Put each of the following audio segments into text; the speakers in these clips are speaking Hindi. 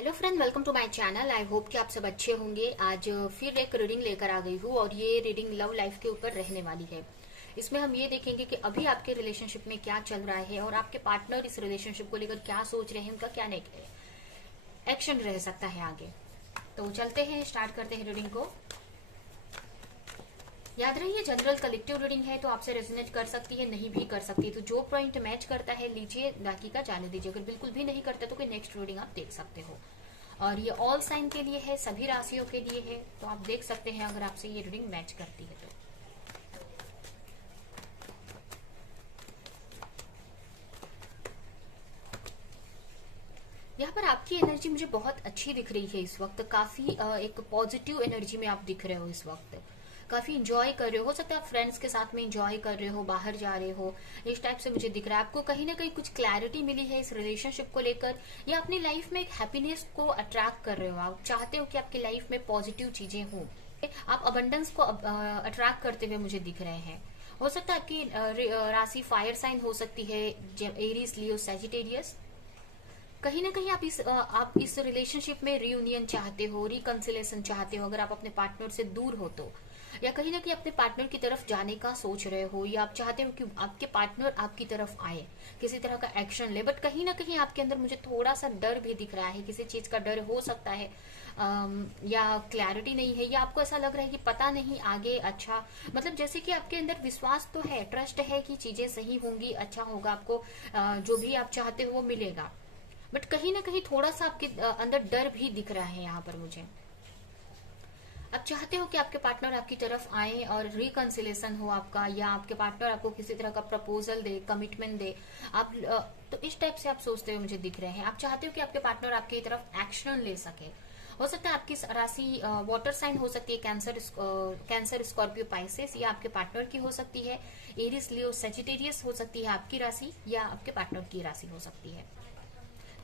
Hello friend, welcome to my channel. I hope कि आप सब अच्छे होंगे। आज फिर एक रीडिंग लेकर आ गई हूँ और ये रीडिंग लव लाइफ के ऊपर रहने वाली है। इसमें हम ये देखेंगे कि अभी आपके रिलेशनशिप में क्या चल रहा है और आपके पार्टनर इस रिलेशनशिप को लेकर क्या सोच रहे हैं, उनका क्या एक्शन रह सकता है आगे। तो चलते हैं, स्टार्ट करते हैं रीडिंग को। याद रहिए, जनरल कलेक्टिव रीडिंग है तो आपसे रेजोनेट कर सकती है, नहीं भी कर सकती। तो जो पॉइंट मैच करता है लीजिए, बाकी का जाने दीजिए। अगर बिल्कुल भी नहीं करता तो कोई नेक्स्ट रीडिंग आप देख सकते हो। और ये ऑल साइन के लिए है, सभी राशियों के लिए है, तो आप देख सकते हैं अगर आपसे ये रीडिंग मैच करती है तो। यहाँ पर आपकी एनर्जी मुझे बहुत अच्छी दिख रही है इस वक्त। काफी एक पॉजिटिव एनर्जी में आप दिख रहे हो इस वक्त। काफी इंजॉय कर रहे हो सकता है आप फ्रेंड्स के साथ में इंजॉय कर रहे हो, बाहर जा रहे हो, इस टाइप से मुझे दिख रहा है। आपको कहीं ना कहीं कुछ क्लैरिटी मिली है इस रिलेशनशिप को लेकर, या अपनी लाइफ में एक हैप्पीनेस को अट्रैक्ट कर रहे हो। आप चाहते हो कि आपकी लाइफ में पॉजिटिव चीजें हों, आप अबंडेंस को अट्रैक्ट करते हुए मुझे दिख रहे हैं। हो सकता है आपकी राशि फायर साइन हो सकती है, एरीज, लियो, सैजिटेरियस। कहीं ना कहीं आप इस रिलेशनशिप में रियूनियन चाहते हो, रिकंसिलेशन चाहते हो। अगर आप अपने पार्टनर से दूर हो तो, या कहीं ना कहीं अपने पार्टनर की तरफ जाने का सोच रहे हो, या आप चाहते हो कि आपके पार्टनर आपकी तरफ आए, किसी तरह का एक्शन ले। बट कहीं ना कहीं आपके अंदर मुझे थोड़ा सा डर भी दिख रहा है, किसी चीज का डर हो सकता है, या क्लैरिटी नहीं है, या आपको ऐसा लग रहा है कि पता नहीं आगे अच्छा, मतलब जैसे कि आपके अंदर विश्वास तो है, ट्रस्ट है कि चीजें सही होंगी, अच्छा होगा, आपको जो भी आप चाहते हो वो मिलेगा। बट कहीं ना कहीं थोड़ा सा आपके अंदर डर भी दिख रहा है यहाँ पर मुझे। आप चाहते हो कि आपके पार्टनर आपकी तरफ आए और रिकंसिलेशन हो आपका, या आपके पार्टनर आपको किसी तरह का प्रपोजल दे, कमिटमेंट दे। आप तो इस टाइप से आप सोचते हुए मुझे दिख रहे हैं। आप चाहते हो कि आपके पार्टनर आपकी तरफ एक्शन ले सके। हो सकता है आपकी राशि वाटर साइन हो सकती है, कैंसर, स्कॉर्पियो, पाइसेस, या आपके पार्टनर की हो सकती है। एरिस, लियो, सेजिटेरियस हो सकती है आपकी राशि, या आपके पार्टनर की राशि हो सकती है।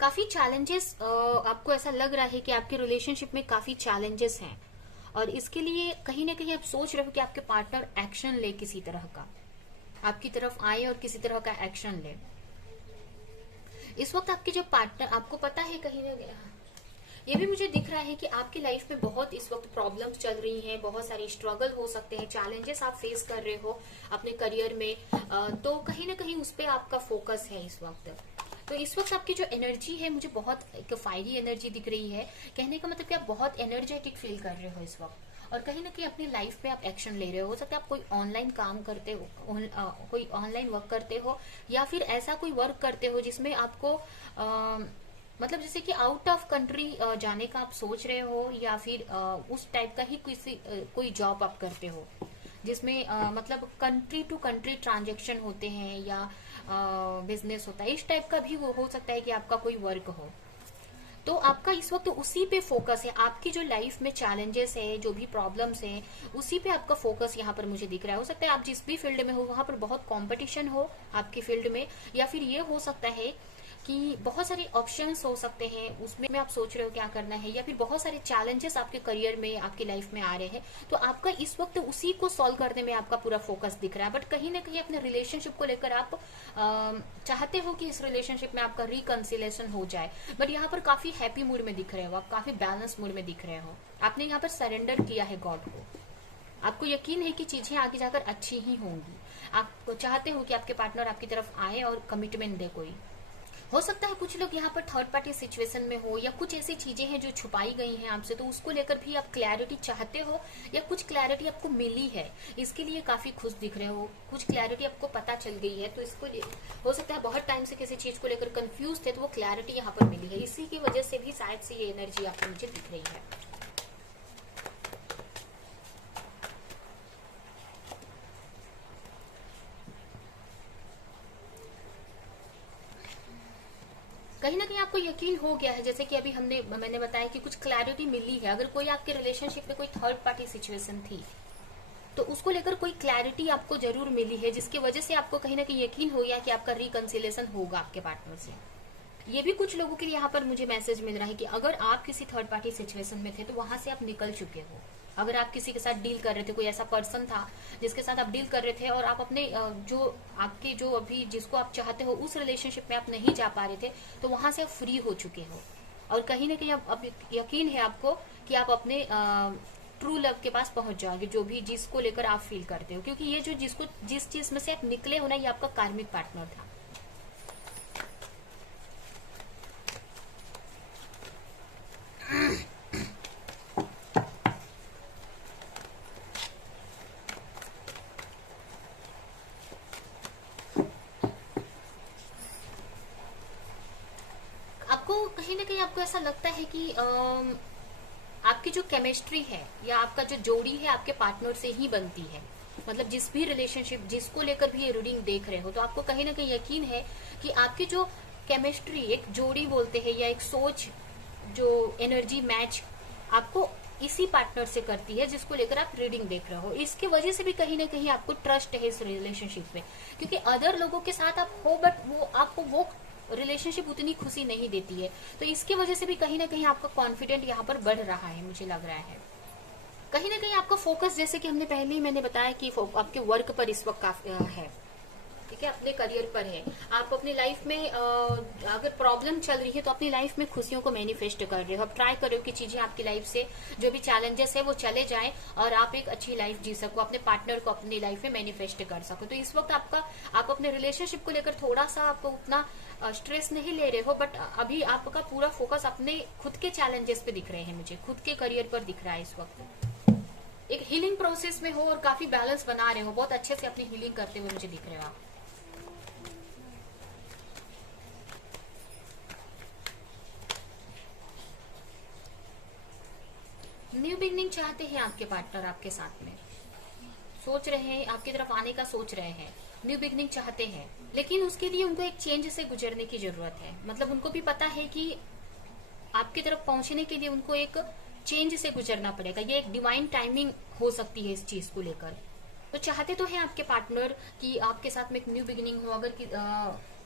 काफी चैलेंजेस, आपको ऐसा लग रहा है कि आपके रिलेशनशिप में काफी चैलेंजेस हैं, और इसके लिए कहीं ना कहीं आप सोच रहे हो कि आपके पार्टनर एक्शन ले, किसी तरह का आपकी तरफ आए और किसी तरह का एक्शन ले। इस वक्त आपके जो पार्टनर, आपको पता है कहीं ना ये भी मुझे दिख रहा है कि आपकी लाइफ में बहुत इस वक्त प्रॉब्लम्स चल रही हैं, बहुत सारी स्ट्रगल हो सकते हैं, चैलेंजेस आप फेस कर रहे हो अपने करियर में। तो कहीं ना कहीं उस पर आपका फोकस है इस वक्त। तो इस वक्त आपकी जो एनर्जी है, मुझे बहुत एक फायरी एनर्जी दिख रही है। कहने का मतलब कि आप बहुत एनर्जेटिक फील कर रहे हो इस वक्त, और कहीं ना कहीं अपनी लाइफ में आप एक्शन ले रहे हो। सकता है आप कोई ऑनलाइन काम करते हो, कोई ऑनलाइन वर्क करते हो, या फिर ऐसा कोई वर्क करते हो जिसमें आपको मतलब जैसे कि आउट ऑफ कंट्री जाने का आप सोच रहे हो, या फिर उस टाइप का ही कोई जॉब आप करते हो जिसमें मतलब कंट्री टू कंट्री ट्रांजेक्शन होते हैं, या बिजनेस होता है। इस टाइप का भी वो हो सकता है कि आपका कोई वर्क हो। तो आपका इस वक्त उसी पे फोकस है। आपकी जो लाइफ में चैलेंजेस है, जो भी प्रॉब्लम्स है, उसी पे आपका फोकस यहाँ पर मुझे दिख रहा है। हो सकता है आप जिस भी फील्ड में हो वहां पर बहुत कंपटीशन हो आपकी फील्ड में, या फिर ये हो सकता है कि बहुत सारे ऑप्शंस हो सकते हैं, उसमें आप सोच रहे हो क्या करना है, या फिर बहुत सारे चैलेंजेस आपके करियर में, आपकी लाइफ में आ रहे हैं। तो आपका इस वक्त उसी को सॉल्व करने में आपका पूरा फोकस दिख रहा है। बट कहीं ना कहीं अपने रिलेशनशिप को लेकर आप चाहते हो कि इस रिलेशनशिप में आपका रिकंसिलेशन हो जाए। बट यहाँ पर काफी हैप्पी मूड में दिख रहे हो, आप काफी बैलेंस मूड में दिख रहे हो। आपने यहाँ पर सरेंडर किया है गॉड को। आपको यकीन है कि चीजें आगे जाकर अच्छी ही होंगी। आप चाहते हो कि आपके पार्टनर आपकी तरफ आए और कमिटमेंट दे कोई। हो सकता है कुछ लोग यहाँ पर थर्ड पार्टी सिचुएशन में हो, या कुछ ऐसी चीजें हैं जो छुपाई गई हैं आपसे, तो उसको लेकर भी आप क्लैरिटी चाहते हो, या कुछ क्लैरिटी आपको मिली है, इसके लिए काफी खुश दिख रहे हो। कुछ क्लैरिटी आपको पता चल गई है, तो इसको हो सकता है बहुत टाइम से किसी चीज को लेकर कंफ्यूज थे, तो वो क्लैरिटी यहाँ पर मिली है। इसी की वजह से भी शायद से ये एनर्जी आपको मुझे दिख रही है। कहीं ना कहीं आपको यकीन हो गया है, जैसे कि अभी मैंने बताया कि कुछ क्लैरिटी मिली है। अगर कोई आपके रिलेशनशिप में कोई थर्ड पार्टी सिचुएशन थी, तो उसको लेकर कोई क्लैरिटी आपको जरूर मिली है, जिसकी वजह से आपको कहीं ना कहीं यकीन हो गया कि आपका रिकंसिलेशन होगा आपके पार्टनर से। ये भी कुछ लोगों के लिए यहाँ पर मुझे मैसेज मिल रहा है कि अगर आप किसी थर्ड पार्टी सिचुएशन में थे तो वहां से आप निकल चुके हो। अगर आप किसी के साथ डील कर रहे थे, कोई ऐसा पर्सन था जिसके साथ आप डील कर रहे थे, और आप अपने जो अभी जिसको आप चाहते हो उस रिलेशनशिप में आप नहीं जा पा रहे थे, तो वहां से आप फ्री हो चुके हो। और कहीं ना कहीं अब यकीन है आपको कि आप अपने ट्रू लव के पास पहुंच जाओगे, जो भी जिसको लेकर आप फील करते हो, क्योंकि ये जो जिस चीज में से आप निकले हो ना, ये आपका कार्मिक पार्टनर था। आपको कहीं ना कहीं आपको ऐसा लगता है कि आपकी जो केमिस्ट्री है या आपका जो जोड़ी है आपके पार्टनर से ही बनती है। मतलब जिस भी रिलेशनशिप जिसको लेकर भी ये रीडिंग देख रहे हो, तो आपको कहीं ना कहीं यकीन है कि आपकी जो केमिस्ट्री, एक जोड़ी बोलते हैं या एक सोच, जो एनर्जी मैच आपको इसी पार्टनर से करती है जिसको लेकर आप रीडिंग देख रहे हो। इसकी वजह से भी कहीं ना कहीं आपको ट्रस्ट है इस रिलेशनशिप में, क्योंकि अदर लोगों के साथ आप हो बट वो आपको वो रिलेशनशिप उतनी खुशी नहीं देती है। तो इसकी वजह से भी कहीं ना कहीं आपका कॉन्फिडेंट यहाँ पर बढ़ रहा है, मुझे लग रहा है। कहीं ना कहीं आपका फोकस, जैसे कि हमने पहले ही मैंने बताया कि आपके वर्क पर इस वक्त काफी है, ठीक है, अपने करियर पर है। आप अपनी लाइफ में अगर प्रॉब्लम चल रही है तो अपनी लाइफ में खुशियों को मैनिफेस्ट कर रहे हो। आप ट्राई कर रहे हो कि चीजें आपकी लाइफ से जो भी चैलेंजेस है वो चले जाएं और आप एक अच्छी लाइफ जी सको, अपने पार्टनर को अपनी लाइफ में मैनिफेस्ट कर सको। तो इस वक्त आप अपने रिलेशनशिप को लेकर थोड़ा सा आपको उतना स्ट्रेस नहीं ले रहे हो, बट अभी आपका पूरा फोकस अपने खुद के चैलेंजेस पे दिख रहे हैं, मुझे खुद के करियर पर दिख रहा है। इस वक्त एक हीलिंग प्रोसेस में हो और काफी बैलेंस बना रहे हो, बहुत अच्छे से अपनी हीलिंग करते हुए मुझे दिख रहे हो आप। न्यू बिगनिंग चाहते हैं आपके पार्टनर, आपके साथ में सोच रहे हैं, आपकी तरफ आने का सोच रहे हैं, न्यू बिगनिंग चाहते हैं, लेकिन उसके लिए उनको एक चेंज से गुजरने की जरूरत है। मतलब उनको भी पता है कि आपकी तरफ पहुंचने के लिए उनको एक चेंज से गुजरना पड़ेगा। ये एक डिवाइन टाइमिंग हो सकती है इस चीज को लेकर। तो चाहते तो हैं आपके पार्टनर कि आपके साथ में एक न्यू बिगिनिंग हो, अगर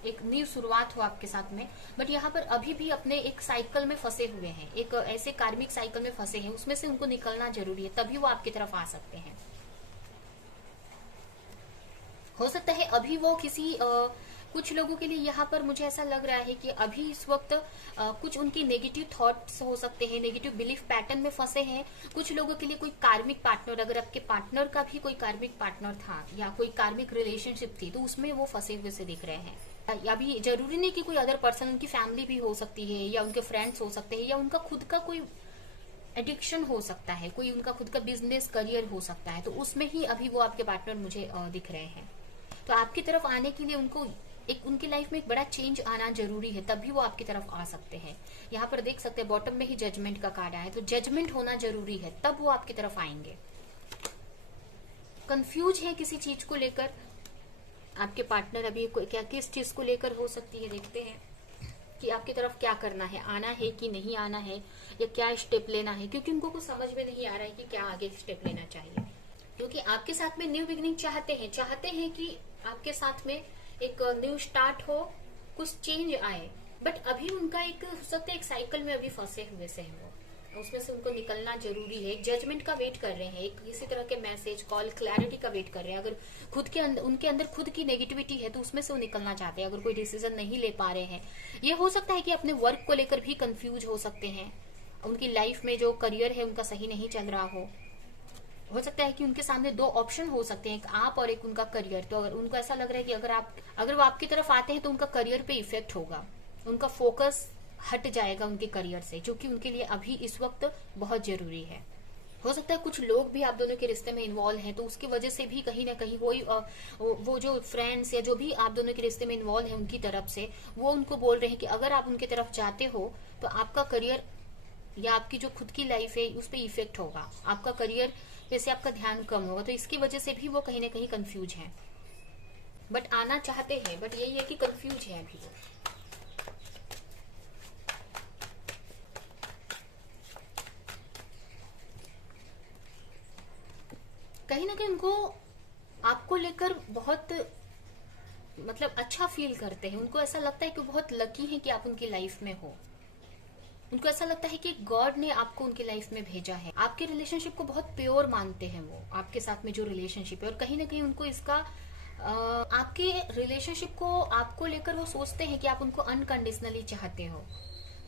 एक न्यू शुरुआत हो आपके साथ में, बट यहाँ पर अभी भी अपने एक साइकिल में फंसे हुए हैं, एक ऐसे कार्मिक साइकिल में फंसे हैं, उसमें से उनको निकलना जरूरी है, तभी वो आपकी तरफ आ सकते हैं। हो सकता है अभी वो किसी कुछ लोगों के लिए यहाँ पर मुझे ऐसा लग रहा है कि अभी इस वक्त कुछ उनकी नेगेटिव थॉट्स हो सकते हैं, नेगेटिव बिलीफ पैटर्न में फंसे हैं। कुछ लोगों के लिए कोई कार्मिक पार्टनर, अगर आपके पार्टनर का भी कोई कार्मिक पार्टनर था या कोई कार्मिक रिलेशनशिप थी, तो उसमें वो फंसे हुए से दिख रहे हैं। अभी जरूरी नहीं कि कोई अदर पर्सन, उनकी फैमिली भी हो सकती है या उनके फ्रेंड्स हो सकते हैं या उनका खुद का कोई एडिक्शन हो सकता है, कोई उनका खुद का बिजनेस करियर हो सकता है। तो उसमें ही अभी वो आपके पार्टनर मुझे दिख रहे हैं। तो आपकी तरफ आने के लिए उनको एक उनकी लाइफ में एक बड़ा चेंज आना जरूरी है, तभी वो आपकी तरफ आ सकते हैं। यहाँ पर देख सकते हैं बॉटम में ही जजमेंट का कार्ड आया है, तो जजमेंट होना जरूरी है, तब वो आपकी तरफ आएंगे। कंफ्यूज है किसी चीज को लेकर आपके पार्टनर, अभी क्या किस चीज को लेकर हो सकती है, देखते हैं कि आपकी तरफ क्या करना है, आना है कि नहीं आना है, या क्या स्टेप लेना है, क्योंकि उनको कुछ समझ में नहीं आ रहा है कि क्या आगे स्टेप लेना चाहिए। क्योंकि आपके साथ में न्यू बिगिनिंग चाहते हैं कि आपके साथ में एक न्यू स्टार्ट हो, कुछ चेंज आए, बट अभी उनका एक हो सकता है एक साइकिल में अभी फंसे हुए से हैं वो, उसमें से उनको निकलना जरूरी है। जजमेंट का वेट कर रहे हैं, एक किसी तरह के मैसेज, कॉल, क्लैरिटी का वेट कर रहे हैं। अगर खुद के अंदर उनके अंदर खुद की नेगेटिविटी है तो उसमें से वो निकलना चाहते हैं, अगर कोई डिसीजन नहीं ले पा रहे हैं। ये हो सकता है कि अपने वर्क को लेकर भी कंफ्यूज हो सकते हैं, उनकी लाइफ में जो करियर है उनका सही नहीं चल रहा हो सकता है कि उनके सामने दो ऑप्शन हो सकते हैं, एक आप और एक उनका करियर। तो अगर उनको ऐसा लग रहा है कि अगर वो आपकी तरफ आते हैं तो उनका करियर पे इफेक्ट होगा, उनका फोकस हट जाएगा उनके करियर से, जो कि उनके लिए अभी इस वक्त बहुत जरूरी है। हो सकता है कुछ लोग भी आप दोनों के रिश्ते में इन्वॉल्व हैं, तो उसकी वजह से भी कहीं ना कहीं वो जो फ्रेंड्स या जो भी आप दोनों के रिश्ते में इन्वॉल्व है उनकी तरफ से वो उनको बोल रहे हैं कि अगर आप उनकी तरफ जाते हो तो आपका करियर या आपकी जो खुद की लाइफ है उस पर इफेक्ट होगा, आपका करियर पे से आपका ध्यान कम होगा। तो इसकी वजह से भी वो कहीं ना कहीं कंफ्यूज हैं, बट आना चाहते हैं, बट यही है कि कंफ्यूज है अभी वो। कहीं ना कहीं उनको आपको लेकर बहुत मतलब अच्छा फील करते हैं, उनको ऐसा लगता है कि बहुत लकी है कि आप उनकी लाइफ में हो। उनको ऐसा लगता है कि गॉड ने आपको उनकी लाइफ में भेजा है। आपके रिलेशनशिप को बहुत प्योर मानते हैं वो, आपके साथ में जो रिलेशनशिप है, और कहीं ना कहीं उनको इसका आपके रिलेशनशिप को आपको लेकर वो सोचते हैं कि आप उनको अनकंडीशनली चाहते हो।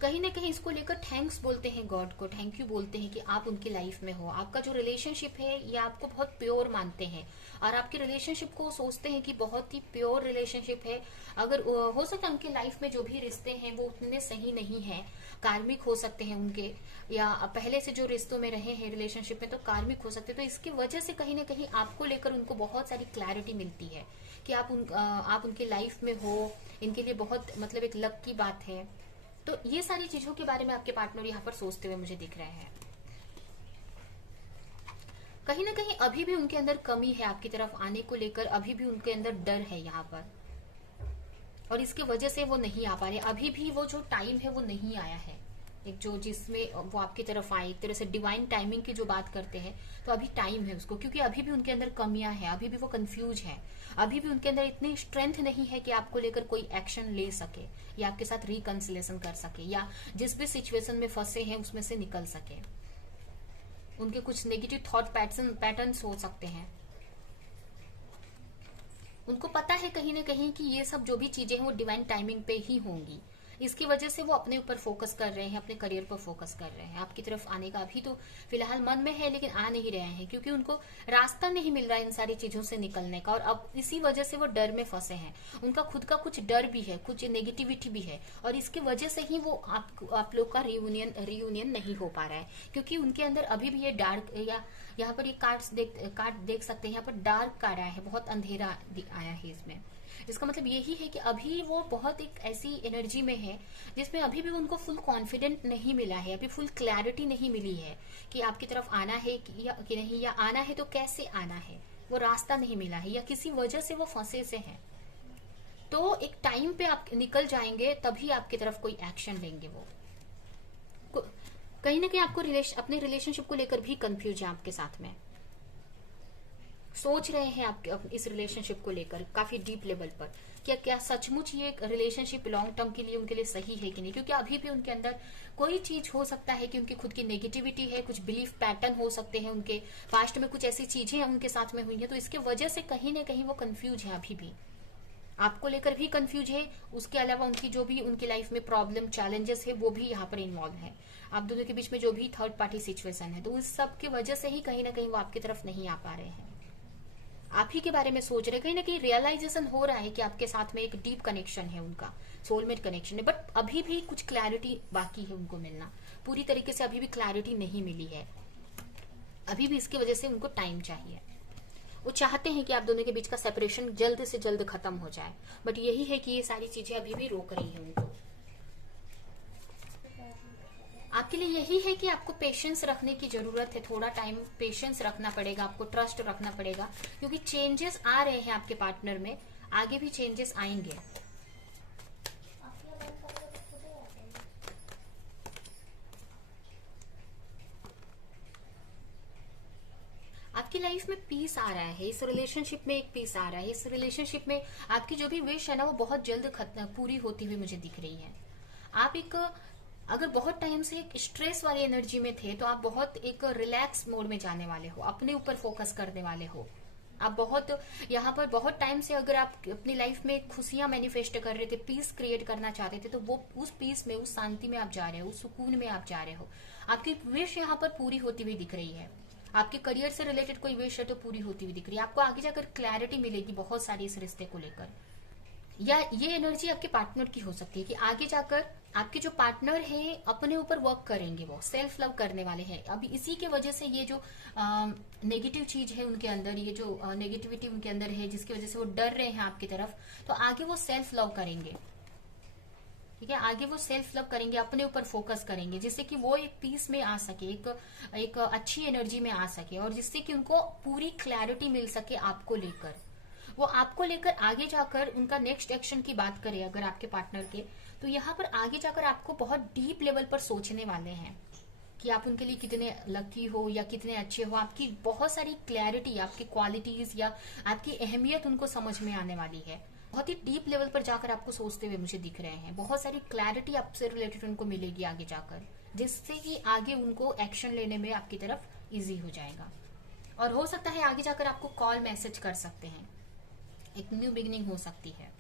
कहीं ना कहीं इसको लेकर थैंक्स बोलते हैं गॉड को, थैंक यू बोलते हैं कि आप उनकी लाइफ में हो। आपका जो रिलेशनशिप है ये आपको बहुत प्योर मानते हैं और आपके रिलेशनशिप को सोचते हैं कि बहुत ही प्योर रिलेशनशिप है। अगर हो सकता है उनके लाइफ में जो भी रिश्ते हैं वो उतने सही नहीं है, कार्मिक हो सकते हैं उनके, या पहले से जो रिश्तों में रहे हैं रिलेशनशिप में तो कार्मिक हो सकते हैं। तो इसकी वजह से कहीं ना कहीं आपको लेकर उनको बहुत सारी क्लैरिटी मिलती है कि आप उनकी लाइफ में हो, इनके लिए बहुत मतलब एक लक की बात है। तो ये सारी चीजों के बारे में आपके पार्टनर यहाँ पर सोचते हुए मुझे दिख रहे हैं। कहीं ना कहीं अभी भी उनके अंदर कमी है आपकी तरफ आने को लेकर, अभी भी उनके अंदर डर है यहाँ पर, और इसकी वजह से वो नहीं आ पा रहे। अभी भी वो जो टाइम है वो नहीं आया है, एक जो जिसमें वो आपकी तरफ आए। एक तरह से डिवाइन टाइमिंग की जो बात करते हैं, तो अभी टाइम है उसको, क्योंकि अभी भी उनके अंदर कमियां हैं, अभी भी वो कंफ्यूज है, अभी भी उनके अंदर इतनी स्ट्रेंथ नहीं है कि आपको लेकर कोई एक्शन ले सके या आपके साथ रिकंसिलेशन कर सके, या जिस भी सिचुएशन में फंसे हैं उसमें से निकल सके। उनके कुछ नेगेटिव थॉट पैटर्न्स हो सकते हैं। उनको पता है कहीं ना कहीं कि ये सब जो भी चीजें हैं वो डिवाइन टाइमिंग पे ही होंगी। इसकी वजह से वो अपने ऊपर फोकस कर रहे हैं, अपने करियर पर फोकस कर रहे हैं। आपकी तरफ आने का अभी तो फिलहाल मन में है लेकिन आ नहीं रहे हैं, क्योंकि उनको रास्ता नहीं मिल रहा है इन सारी चीजों से निकलने का, और अब इसी वजह से वो डर में फंसे हैं। उनका खुद का कुछ डर भी है, कुछ नेगेटिविटी भी है, और इसकी वजह से ही वो आप लोग का रियूनियन नहीं हो पा रहा है, क्योंकि उनके अंदर अभी भी ये डार्क, या यहाँ पर ये कार्ड देख सकते हैं, यहाँ पर डार्क कार्ड आया है, बहुत अंधेरा आया है इसमें। इसका मतलब यही है कि अभी वो बहुत एक ऐसी एनर्जी में है जिसमें अभी भी उनको फुल कॉन्फिडेंट नहीं मिला है, अभी फुल क्लैरिटी नहीं मिली है कि आपकी तरफ आना है कि नहीं, या आना है तो कैसे आना है, वो रास्ता नहीं मिला है, या किसी वजह से वो फंसे से हैं। तो एक टाइम पे आप निकल जाएंगे, तभी आपकी तरफ कोई एक्शन लेंगे वो। कहीं ना कहीं आपको अपने रिलेशनशिप को लेकर भी कंफ्यूज है, आपके साथ में सोच रहे हैं आपके इस रिलेशनशिप को लेकर काफी डीप लेवल पर, क्या सचमुच ये रिलेशनशिप लॉन्ग टर्म के लिए उनके लिए सही है कि नहीं, क्योंकि अभी भी उनके अंदर कोई चीज हो सकता है कि उनकी खुद की नेगेटिविटी है, कुछ बिलीफ पैटर्न हो सकते हैं, उनके पास्ट में कुछ ऐसी चीजें उनके साथ में हुई हैं, तो इसके वजह से कहीं ना कहीं वो कंफ्यूज है, अभी भी आपको लेकर भी कंफ्यूज है। उसके अलावा उनकी जो भी उनकी लाइफ में प्रॉब्लम चैलेंजेस है वो भी यहाँ पर इन्वॉल्व है, आप दोनों के बीच में जो भी थर्ड पार्टी सिचुएशन है, तो उस सब की वजह से ही कहीं ना कहीं वो आपकी तरफ नहीं आ पा रहे हैं, आप ही के बारे में सोच रहे हैं। कहीं ना कहीं रियलाइजेशन हो रहा है कि आपके साथ में एक डीप कनेक्शन है, उनका सोलमेट कनेक्शन है, बट अभी भी कुछ क्लैरिटी बाकी है उनको मिलना, पूरी तरीके से अभी भी क्लैरिटी नहीं मिली है, अभी भी इसकी वजह से उनको टाइम चाहिए। वो चाहते हैं कि आप दोनों के बीच का सेपरेशन जल्द से जल्द खत्म हो जाए, बट यही है कि ये सारी चीजें अभी भी रोक रही है उनको। आपके लिए यही है कि आपको पेशेंस रखने की जरूरत है, थोड़ा टाइम पेशेंस रखना पड़ेगा, आपको ट्रस्ट रखना पड़ेगा, क्योंकि चेंजेस आ रहे हैं आपके पार्टनर में, आगे भी चेंजेस आएंगे। आपकी लाइफ में पीस आ रहा है, इस रिलेशनशिप में एक पीस आ रहा है, इस रिलेशनशिप में आपकी जो भी विश है ना वो बहुत जल्द पूरी होती हुई मुझे दिख रही है। आप एक अगर बहुत टाइम से एक स्ट्रेस वाली एनर्जी में थे, तो आप बहुत एक रिलैक्स मोड में जाने वाले हो, अपने ऊपर फोकस करने वाले हो। आप बहुत यहाँ पर बहुत टाइम से अगर आप अपनी लाइफ में खुशियां मैनिफेस्ट कर रहे थे, पीस क्रिएट करना चाहते थे, तो वो उस पीस में, उस शांति में आप जा रहे हो, उस सुकून में आप जा रहे हो। आपकी विश यहाँ पर पूरी होती हुई दिख रही है। आपके करियर से रिलेटेड कोई विश है तो पूरी होती हुई दिख रही है। आपको आगे जाकर क्लैरिटी मिलेगी बहुत सारी इस रिश्ते को लेकर, या ये एनर्जी आपके पार्टनर की हो सकती है कि आगे जाकर आपके जो पार्टनर है अपने ऊपर वर्क करेंगे, वो सेल्फ लव करने वाले हैं। अभी इसी के वजह से ये जो नेगेटिव चीज है उनके अंदर, ये जो नेगेटिविटी उनके अंदर है जिसकी वजह से वो डर रहे हैं आपकी तरफ, तो आगे वो सेल्फ लव करेंगे। ठीक है, आगे वो सेल्फ लव करेंगे, अपने ऊपर फोकस करेंगे, जिससे कि वो एक पीस में आ सके, एक अच्छी एनर्जी में आ सके, और जिससे कि उनको पूरी क्लैरिटी मिल सके आपको लेकर। वो आपको लेकर आगे जाकर उनका नेक्स्ट एक्शन की बात करें अगर आपके पार्टनर के, तो यहाँ पर आगे जाकर आपको बहुत डीप लेवल पर सोचने वाले हैं कि आप उनके लिए कितने लकी हो या कितने अच्छे हो। आपकी बहुत सारी क्लैरिटी, आपकी क्वालिटीज या आपकी अहमियत उनको समझ में आने वाली है। बहुत ही डीप लेवल पर जाकर आपको सोचते हुए मुझे दिख रहे हैं। बहुत सारी क्लैरिटी आपसे रिलेटेड उनको मिलेगी आगे जाकर, जिससे कि आगे उनको एक्शन लेने में आपकी तरफ इजी हो जाएगा। और हो सकता है आगे जाकर आपको कॉल मैसेज कर सकते हैं, एक न्यू बिगिनिंग हो सकती है।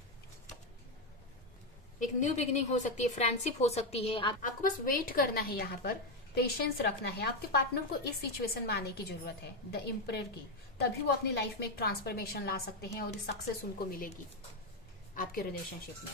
एक न्यू बिगिनिंग हो सकती है, फ्रेंडशिप हो सकती है। आपको बस वेट करना है, यहाँ पर पेशेंस रखना है। आपके पार्टनर को इस सिचुएशन में आने की जरूरत है, द एम्परर की, तभी वो अपनी लाइफ में एक ट्रांसफॉर्मेशन ला सकते हैं और सक्सेस उनको मिलेगी आपके रिलेशनशिप में।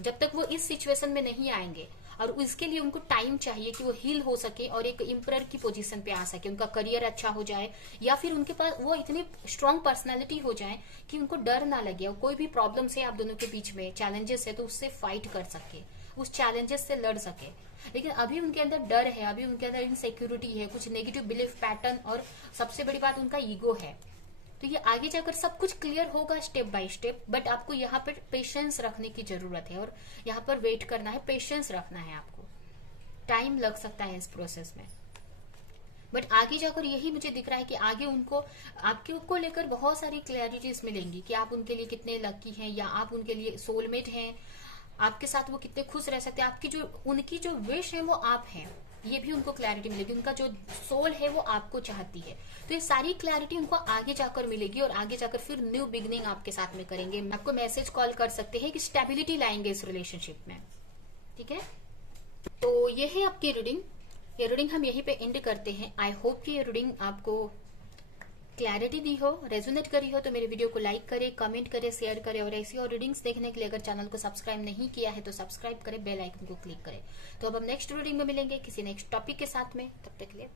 जब तक वो इस सिचुएशन में नहीं आएंगे, और उसके लिए उनको टाइम चाहिए कि वो हील हो सके और एक एम्परर की पोजीशन पे आ सके, उनका करियर अच्छा हो जाए, या फिर उनके पास वो इतनी स्ट्रांग पर्सनालिटी हो जाए कि उनको डर ना लगे, और कोई भी प्रॉब्लम से आप दोनों के बीच में चैलेंजेस है तो उससे फाइट कर सके, उस चैलेंजेस से लड़ सके। लेकिन अभी उनके अंदर डर है, अभी उनके अंदर इनसिक्योरिटी है, कुछ नेगेटिव बिलीफ पैटर्न, और सबसे बड़ी बात उनका ईगो है। तो ये आगे जाकर सब कुछ क्लियर होगा स्टेप बाय स्टेप, बट आपको यहाँ पर पेशेंस रखने की जरूरत है, और यहाँ पर वेट करना है, पेशेंस रखना है। आपको टाइम लग सकता है इस प्रोसेस में, बट आगे जाकर यही मुझे दिख रहा है कि आगे उनको आपके को लेकर बहुत सारी क्लैरिटीज मिलेंगी कि आप उनके लिए कितने लकी हैं, या आप उनके लिए सोलमेट हैं, आपके साथ वो कितने खुश रह सकते हैं, आपकी जो उनकी जो विश है वो आप हैं, ये भी उनको क्लैरिटी मिलेगी। उनका जो सोल है वो आपको चाहती है, तो ये सारी क्लैरिटी उनको आगे जाकर मिलेगी, और आगे जाकर फिर न्यू बिगनिंग आपके साथ में करेंगे। आपको मैसेज कॉल कर सकते हैं कि स्टेबिलिटी लाएंगे इस रिलेशनशिप में, ठीक है। तो ये है आपकी रीडिंग। ये रीडिंग हम यहीं पे एंड करते हैं। आई होप कि ये रीडिंग आपको क्लैरिटी दी हो, रेजोनेट करी हो। तो मेरे वीडियो को लाइक करें, कमेंट करें, शेयर करें, और ऐसी और रीडिंग्स देखने के लिए अगर चैनल को सब्सक्राइब नहीं किया है तो सब्सक्राइब करें, बेल आइकन को क्लिक करें। तो अब हम नेक्स्ट रीडिंग में मिलेंगे किसी नेक्स्ट टॉपिक के साथ में, तब तक के लिए